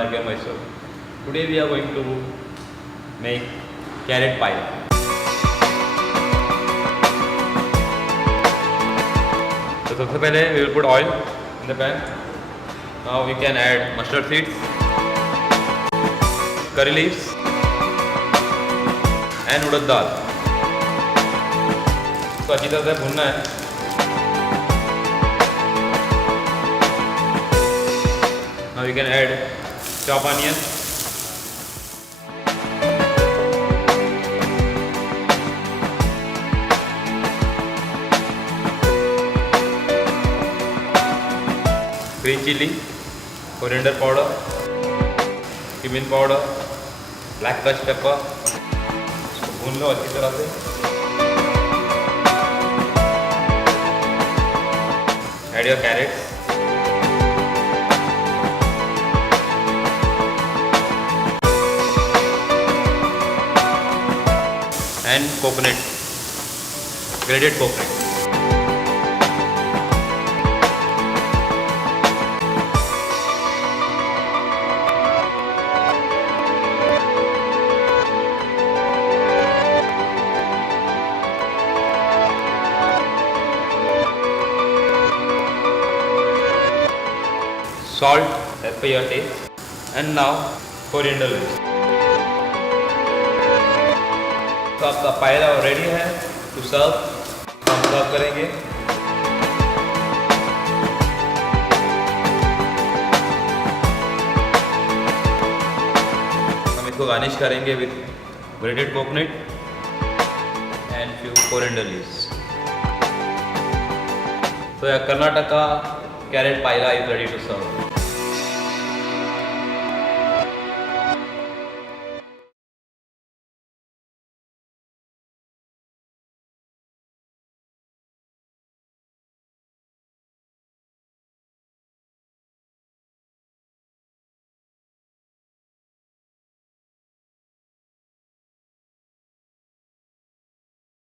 Marke Mysore. Today we are going to make carrot palya. So सबसे पहले we will put oil in the pan. Now we can add mustard seeds, curry leaves and उड़द दाल. इसको अच्छी तरह से भूनना है. Now you can add chopped onion, green chili, coriander powder, cumin powder, black crushed pepper. इसको भून लो अच्छी तरह से. Add your carrots. And coconut, grated coconut. Salt as per your taste. And now coriander leaves. तो आपका पायला ready है to serve. हम सर्व करेंगे. हम इसको गार्निश करेंगे with grated coconut and few coriander leaves. तो Karnataka carrot palya is ready to serve.